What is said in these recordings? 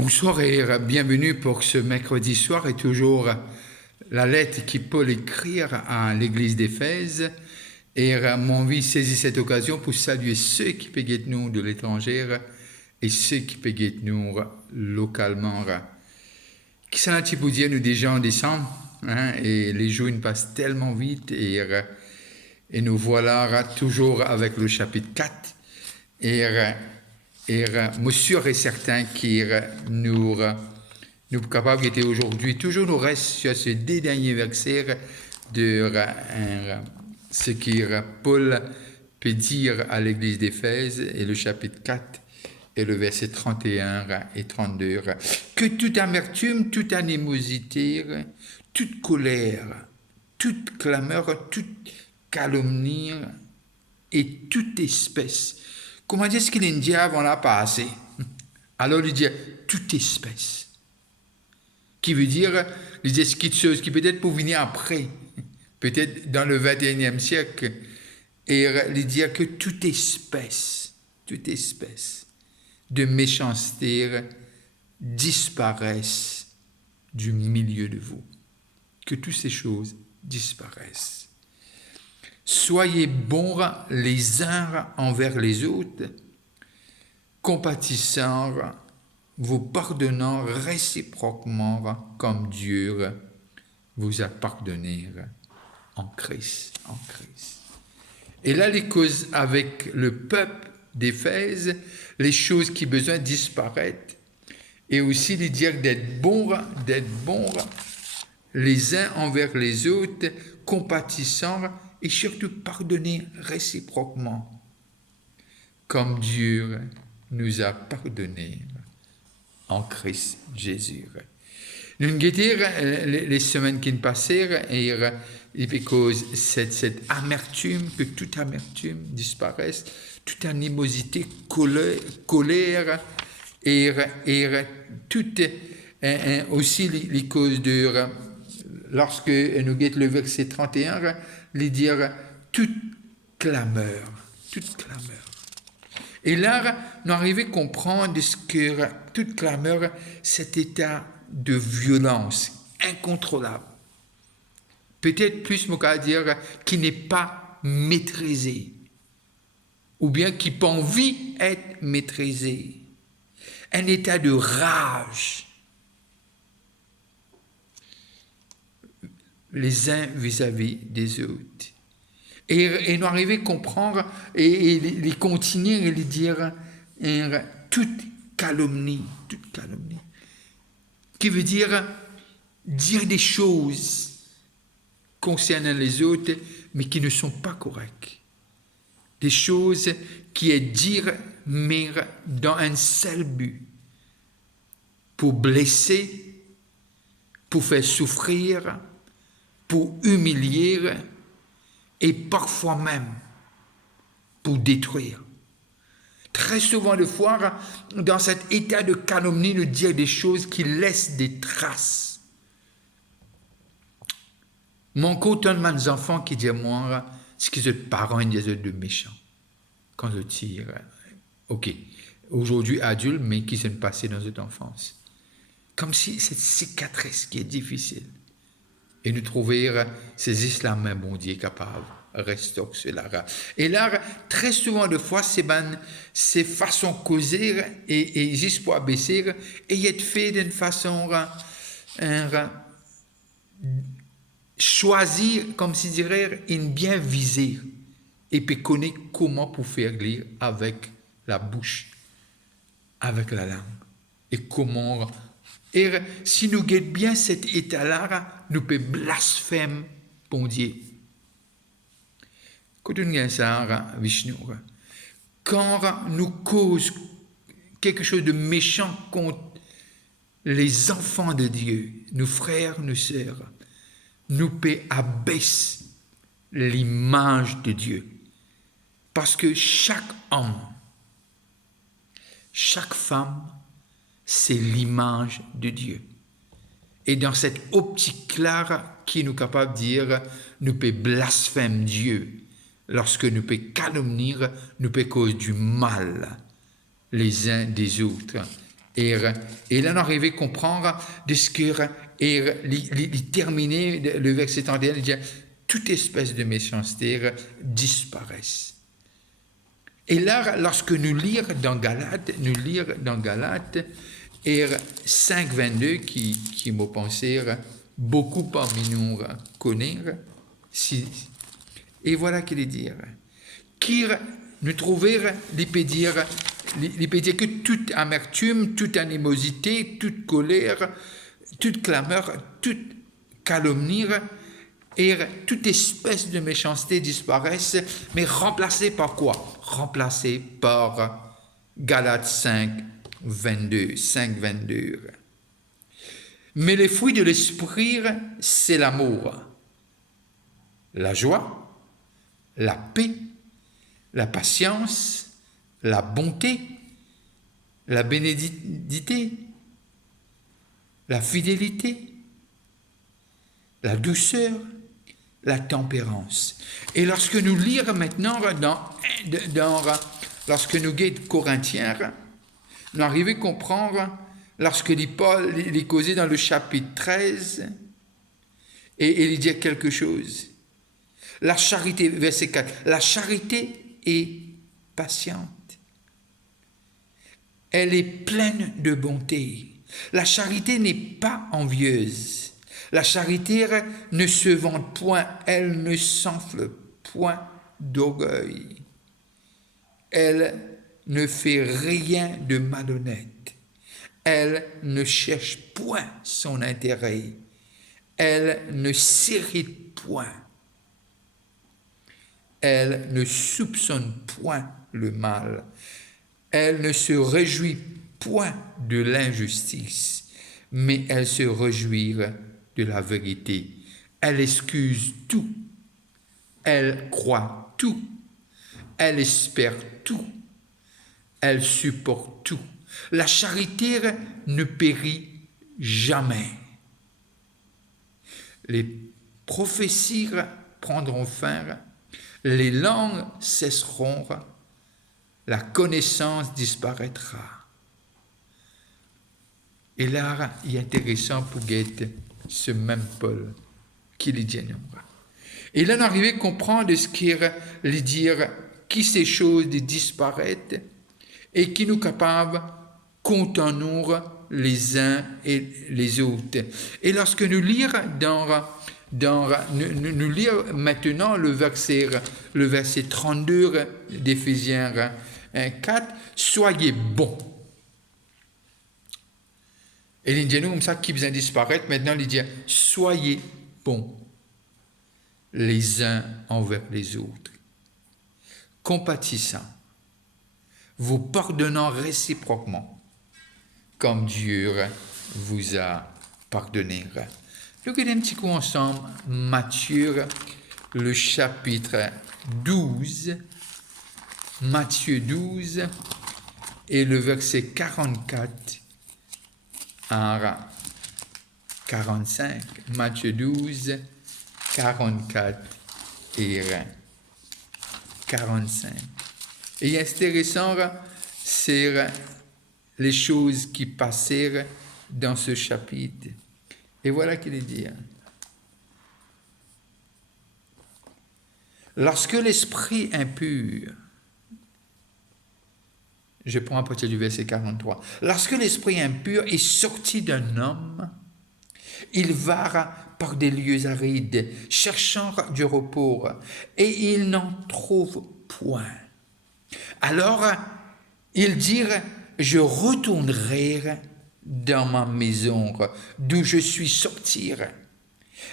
Bonsoir et bienvenue pour ce mercredi soir et toujours la lettre qui Paul écrire à l'église d'Éphèse. Et mon vie saisit cette occasion pour saluer ceux qui payent nous de l'étranger et ceux qui payent nous localement. Qui s'en a-t-il pour dire nous déjà en décembre et les jours nous passent tellement vite et nous voilà toujours avec le chapitre 4 et moi sûr et certain qu'il nous capable d'être aujourd'hui toujours nous reste sur ce dernier verset de ce que Paul peut dire à l'église d'Éphèse et le chapitre 4 et le verset 31 et 32. Que toute amertume, toute animosité, toute colère, toute clameur, toute calomnie et toute espèce. Comment dire ce qu'il dit avant la passé? Alors il dit toute espèce. Qui veut dire, il dit quelque chose qui peut-être pour venir après, peut-être dans le 21e siècle, et il dit que toute espèce de méchanceté disparaissent du milieu de vous. Que toutes ces choses disparaissent. Soyez bons les uns envers les autres, compatissants, vous pardonnant réciproquement comme Dieu vous a pardonné en Christ. Et là, les causes avec le peuple d'Éphèse, les choses qui besoin disparaître, et aussi les dire d'être bons les uns envers les autres, compatissants, et surtout pardonner réciproquement, comme Dieu nous a pardonné en Christ Jésus. Nous avons les semaines qui passèrent et parce cette amertume, que toute amertume disparaisse, toute animosité, colère et toute aussi les causes de lorsque nous guettons le verset 31, les dire toute clameur. Et là, nous arrivons à comprendre ce que toute clameur, cet état de violence incontrôlable. Peut-être plus, mon cas dire, qui n'est pas maîtrisé, ou bien qui n'a pas envie d'être maîtrisé. Un état de rage. Les uns vis-à-vis des autres. Et nous arrivons à comprendre et les continuer et les dire toute calomnie, qui veut dire des choses concernant les autres, mais qui ne sont pas correctes. Des choses qui est dire, mais dans un seul but, pour blesser, pour faire souffrir, pour humilier et parfois même pour détruire. Très souvent de fois, dans cet état de calomnie, nous dire des choses qui laissent des traces. Mon côté de mes enfants qui disent moi, ce que les parents disent de méchants. Quand je tire, ok, aujourd'hui adulte, mais qui s'est passé dans notre enfance. Comme si cette cicatrice qui est difficile. Et nous trouver ces islams, bon Dieu, capables, restons cela. Et là, très souvent de fois, ces façons causer et juste pour abaisser, et être fait d'une façon choisir, comme si dirait, une bien visée, et puis connaître comment pour faire lire avec la bouche, avec la langue, et comment. Et si nous guettons bien cet état-là, nous pouvons blasphémer bon Dieu. Quand nous causons quelque chose de méchant contre les enfants de Dieu, nos frères, nos sœurs, nous pouvons abaisser l'image de Dieu. Parce que chaque homme, chaque femme, c'est l'image de Dieu. Et dans cette optique-là, qui nous est capable de dire, nous peut blasphémer Dieu, lorsque nous peut calomnier, nous peut causer du mal les uns des autres, Et là, on arrive à comprendre de ce que il terminé le verset 31, il dit toute espèce de méchanceté disparaisse. Et là, lorsque nous lisons dans Galates, et 5.22 qui me pensé beaucoup parmi nous connaissent, et voilà qu'il est dire, qui nous trouver, il peut dire que toute amertume, toute animosité, toute colère, toute clameur, toute calomnie et toute espèce de méchanceté disparaissent, mais remplacées par quoi? Remplacées par Galates 5.22. Mais les fruits de l'esprit, c'est l'amour, la joie, la paix, la patience, la bonté, la bénédiction, la fidélité, la douceur, la tempérance. Et lorsque nous lisons maintenant lorsque nous guettons Corinthiens, nous arrivons à comprendre lorsque Paul est causé dans le chapitre 13 et il dit quelque chose. La charité, verset 4, la charité est patiente. Elle est pleine de bonté. La charité n'est pas envieuse. La charité ne se vante point, elle ne s'enfle point d'orgueil. Elle ne fait rien de malhonnête. Elle ne cherche point son intérêt. Elle ne s'irrite point. Elle ne soupçonne point le mal. Elle ne se réjouit point de l'injustice, mais elle se réjouit de la vérité. Elle excuse tout. Elle croit tout. Elle espère tout. Elle supporte tout. La charité ne périt jamais. Les prophéties prendront fin. Les langues cesseront. La connaissance disparaîtra. Et là, il est intéressant pour guetter ce même Paul qui lui dit. Et là, on arrive à comprendre ce qu'il lui dire, qui ces choses disparaissent et qui nous capables contenir les uns et les autres. Et lorsque nous lisons nous lisons maintenant le verset 32 d'Éphésiens 4, soyez bons. Et l'indienne comme ça qui vient disparaître, maintenant il dit soyez bons les uns envers les autres, compatissants, vous pardonnant réciproquement, comme Dieu vous a pardonné. Regardez un petit coup ensemble Matthieu, le chapitre 12, Matthieu 12 et le verset 44 à 45. Matthieu 12, 44 et 45. Et intéressant, c'est les choses qui passèrent dans ce chapitre. Et voilà qu'il est dit. Lorsque l'esprit impur, je prends à partir du verset 43, lorsque l'esprit impur est sorti d'un homme, il va par des lieux arides, cherchant du repos, et il n'en trouve point. Alors, il dit, je retournerai dans ma maison, d'où je suis sorti.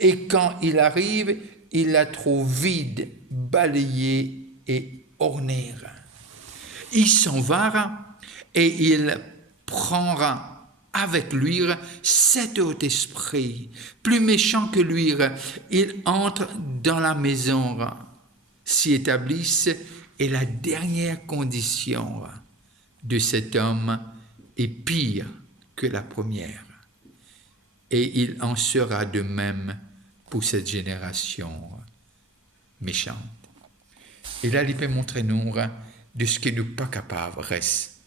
Et quand il arrive, il la trouve vide, balayée et ornée. Il s'en va et il prendra avec lui 7 autres esprits, plus méchants que lui. Il entre dans la maison, s'y établissent, et la dernière condition de cet homme est pire que la première. Et il en sera de même pour cette génération méchante. Et là, il peut montrer nous de ce que nous pas capables reste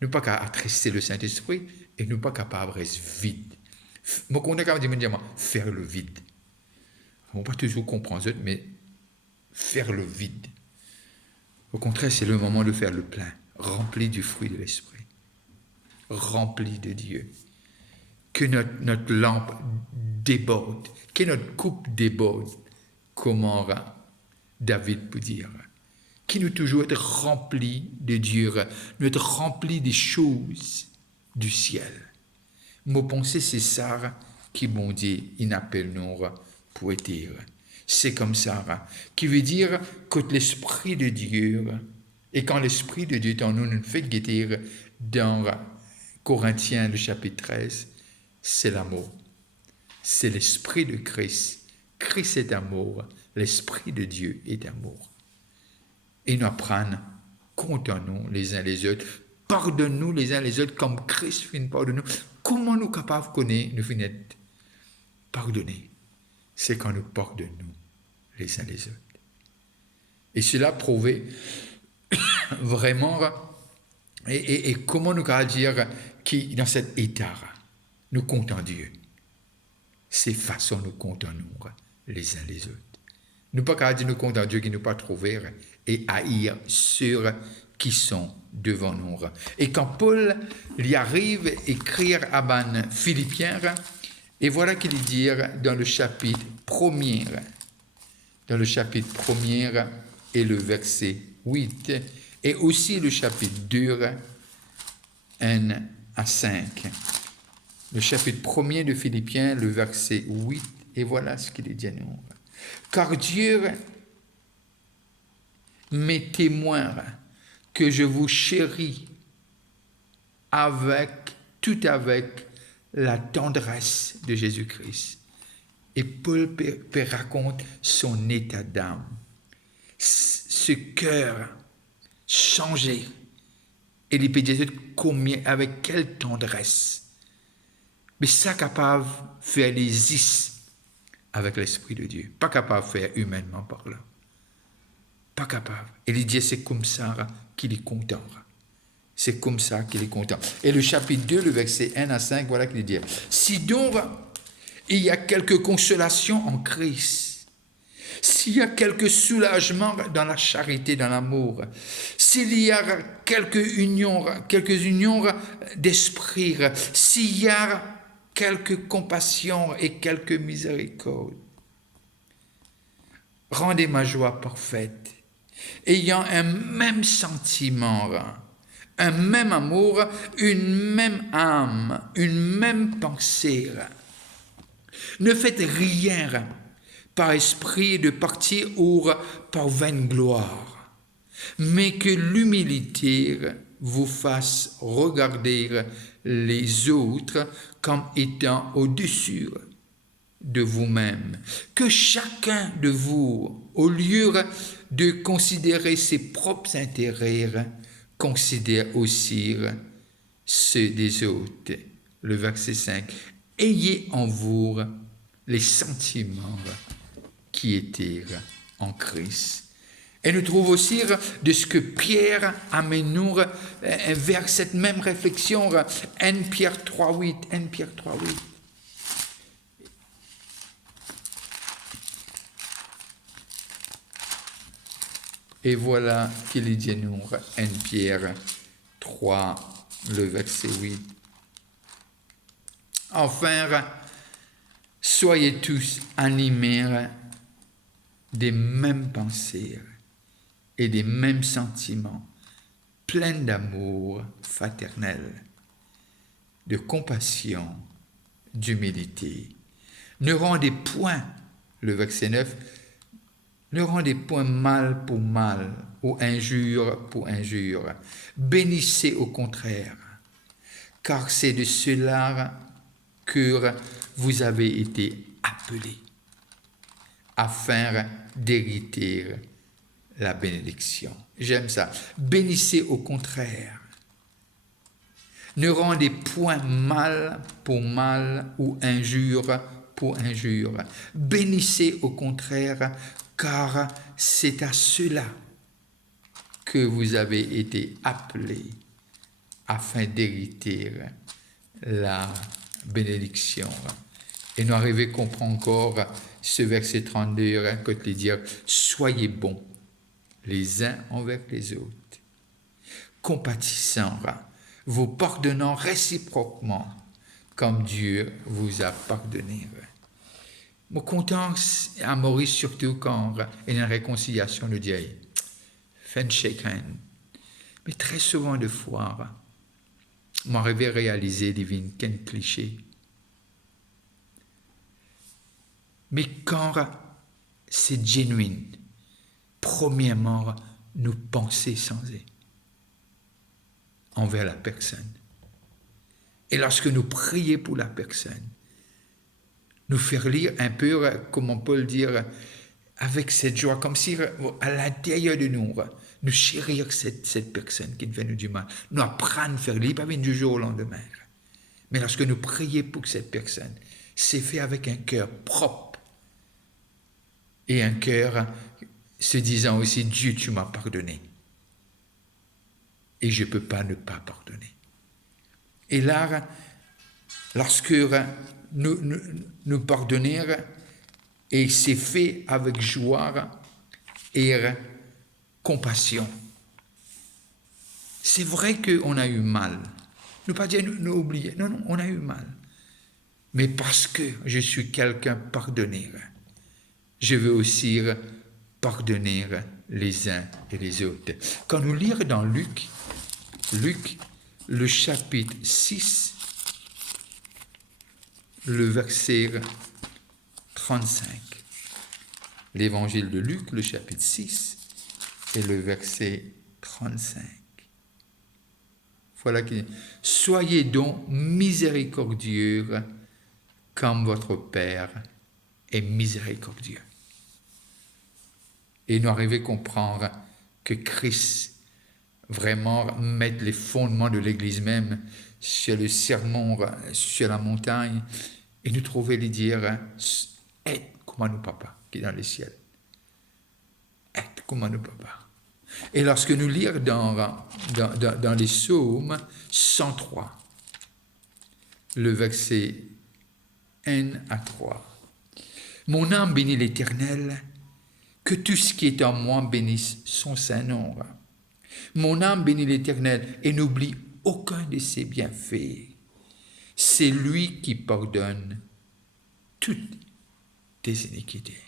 nous pas qu'à attrister le Saint-Esprit et nous pas capables de rester vide. Moi, on est capable de dire, faire le vide. On ne va pas toujours comprendre, mais faire le vide. Au contraire, c'est le moment de faire le plein, rempli du fruit de l'Esprit, rempli de Dieu. Que notre lampe déborde, que notre coupe déborde, comment David peut dire. Qui nous toujours être rempli de Dieu, nous être rempli des choses du ciel. Mon pensée, c'est ça qui, bon Dieu, il appelle nous pour être. C'est comme ça, qui veut dire que l'Esprit de Dieu, et quand l'Esprit de Dieu est en nous, nous fait guetter dans Corinthiens, le chapitre 13, c'est l'amour. C'est l'Esprit de Christ. Christ est amour, l'Esprit de Dieu est amour. Et nous apprenons, comptons-nous les uns les autres, pardonne-nous les uns les autres comme Christ finit pardonne-nous. Comment nous capables de connaître, nous finissons pardonner? C'est quand nous pardonnons les uns les autres. Et cela prouvé vraiment, et comment nous pouvons dire qui dans cet état, nous comptons Dieu. C'est façon nous comptons nous les uns les autres. Nous pas qu'à dire nous comptons Dieu qui nous pas trouvé et haïr ceux qui sont devant nous. Et quand Paul y arrive à écrire à ban Philippiens, et voilà qu'il dit dans le chapitre 1er, et le verset 8, et aussi le chapitre 2, 1 à 5. Le chapitre 1er de Philippiens, le verset 8, et voilà ce qu'il dit à nous. Car Dieu m'est témoin que je vous chéris tout avec la tendresse de Jésus-Christ. Et Paul raconte son état d'âme, ce cœur changé. Et il peut dire combien, avec quelle tendresse. Mais ça capable de faire les is avec l'Esprit de Dieu. Pas capable de faire humainement par là. Pas capable. Et il dit c'est comme ça qu'il est content. C'est comme ça qu'il est content. Et le chapitre 2, le verset 1 à 5, voilà qu'il dit. Si donc il y a quelque consolation en Christ, s'il y a quelque soulagement dans la charité, dans l'amour, s'il y a quelques unions d'esprit, s'il y a quelques compassion et quelques miséricorde, rendez ma joie parfaite, ayant un même sentiment, un même amour, une même âme, une même pensée. Ne faites rien par esprit de parti ou par vaine gloire, mais que l'humilité vous fasse regarder les autres comme étant au-dessus de vous-même. Que chacun de vous, au lieu de considérer ses propres intérêts, considère aussi ceux des autres. Le verset 5. Ayez en vous les sentiments qui étaient en Christ. Et nous trouvons aussi de ce que Pierre amène nous vers cette même réflexion, 1 Pierre 3,8, 1 Pierre 3,8. Et voilà qu'il dit à nous, 1 Pierre 3, le verset 8. Enfin, soyez tous animés des mêmes pensées et des mêmes sentiments, pleins d'amour fraternel, de compassion, d'humilité. Ne rendez point, le verset 9, ne rendez point mal pour mal ou injure pour injure. Bénissez au contraire, car c'est de cela que vous avez été appelés, afin d'hériter la bénédiction. J'aime ça. Bénissez au contraire. Ne rendez point mal pour mal ou injure pour injure. Bénissez au contraire, car c'est à cela que vous avez été appelés, afin d'hériter la bénédiction. Et nous arrivons à comprendre encore ce verset 32, quand il dit « Soyez bons les uns envers les autres, compatissants, vous pardonnant réciproquement, comme Dieu vous a pardonné. » Je suis content à Maurice, surtout quand il y a une réconciliation de Dieu. Fait shake hand. Mais très souvent de fois, m'arrive à réaliser divine qu'un cliché. Mais quand c'est genuine, premièrement, nous penser sans envers la personne. Et lorsque nous prions pour la personne, nous faire lire un peu, comme on peut le dire, avec cette joie, comme si à l'intérieur de nous, nous chérir cette personne qui fait nous du mal. Nous apprendre à faire lire, pas du jour au lendemain. Mais lorsque nous prions pour cette personne, c'est fait avec un cœur propre. Et un cœur se disant aussi, Dieu, tu m'as pardonné. Et je ne peux pas ne pas pardonner. Et là, lorsque nous pardonnons, et c'est fait avec joie et compassion. C'est vrai qu'on a eu mal. Ne pas dire nous oublier. Non, on a eu mal. Mais parce que je suis quelqu'un pardonné, je veux aussi pardonner les uns et les autres. Quand nous lisons dans Luc, le chapitre 6, le verset 35. L'évangile de Luc, le chapitre 6, et le verset 35. Voilà qui dit, « Soyez donc miséricordieux comme votre Père est miséricordieux. » Et nous arrivons à comprendre que Christ vraiment met les fondements de l'Église même sur le sermon, sur la montagne, et nous trouver les dire « Aide comme nous papa qui est dans les ciels. Aide comme nous papa. » Et lorsque nous lisons dans les psaumes 103, le verset 1 à 3, « Mon âme bénit l'Éternel, que tout ce qui est en moi bénisse son saint nom. Mon âme bénit l'Éternel et n'oublie aucun de ses bienfaits. C'est lui qui pardonne toutes tes iniquités. »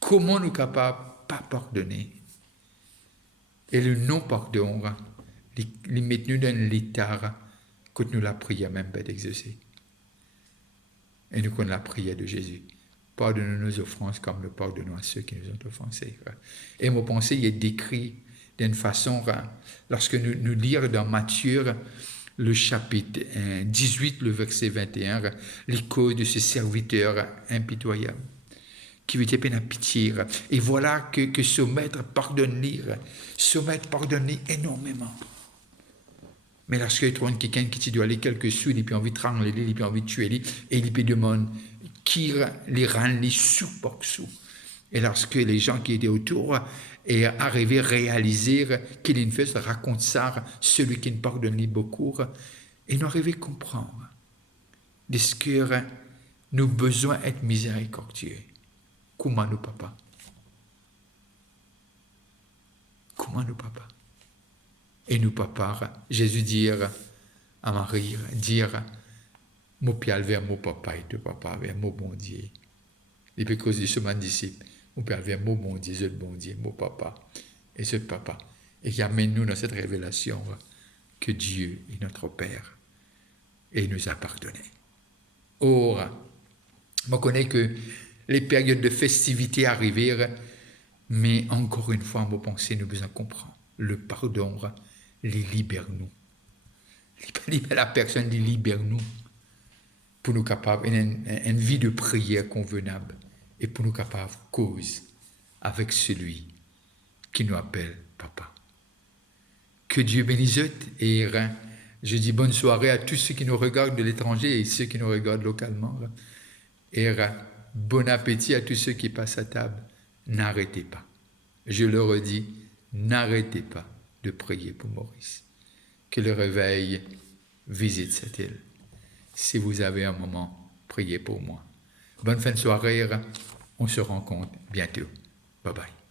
Comment nous capables de pas pardonner? Et le non-pardon, les mettre nous dans l'état quand nous la prière même pas d'exaucer. Et nous connaissons la prière de Jésus. Pardonne nos offenses comme nous pardonnons à ceux qui nous ont offensés. Et mon pensée, il est décrit d'une façon, lorsque nous lisons dans Matthieu, le chapitre 18, le verset 21, les causes de ce serviteur impitoyable, qui veut dire peine à pitié. Et voilà que ce maître pardonne-lui énormément. Mais lorsqu'il trouve quelqu'un qui doit aller quelques sous, il a envie de rendre, il a envie de tuer, et il peut demander qui les rend les sous pour sous. Et lorsque les gens qui étaient autour et arrivaient à réaliser qu'il une fait, raconte ça, celui qui ne pardonne pas beaucoup, et nous arrivons à comprendre de ce que nous besoin d'être miséricordieux. Comment nous, papa? Comment nous, papa? Et nous, papa, Jésus dire à Marie, dire, mon père vers mon papa et ton papa, vers mon bon Dieu. Et puis, cause de ce mon disciple, mon père vers mon bon Dieu, ce bon Dieu, mon papa et ce papa. Et qui amène nous dans cette révélation que Dieu est notre Père et il nous a pardonné. Or, je connais que les périodes de festivité arrivèrent, mais encore une fois, mon pensée, nous besoin comprendre. Le pardon les libère-nous. La personne les libère-nous pour nous capables une vie de prière convenable et pour nous capables cause avec celui qui nous appelle papa. Que Dieu bénisse et je dis bonne soirée à tous ceux qui nous regardent de l'étranger et ceux qui nous regardent localement. Et bon appétit à tous ceux qui passent à table. N'arrêtez pas. Je le redis, n'arrêtez pas de prier pour Maurice. Que le réveil visite cette île. Si vous avez un moment, priez pour moi. Bonne fin de soirée. On se rencontre bientôt. Bye bye.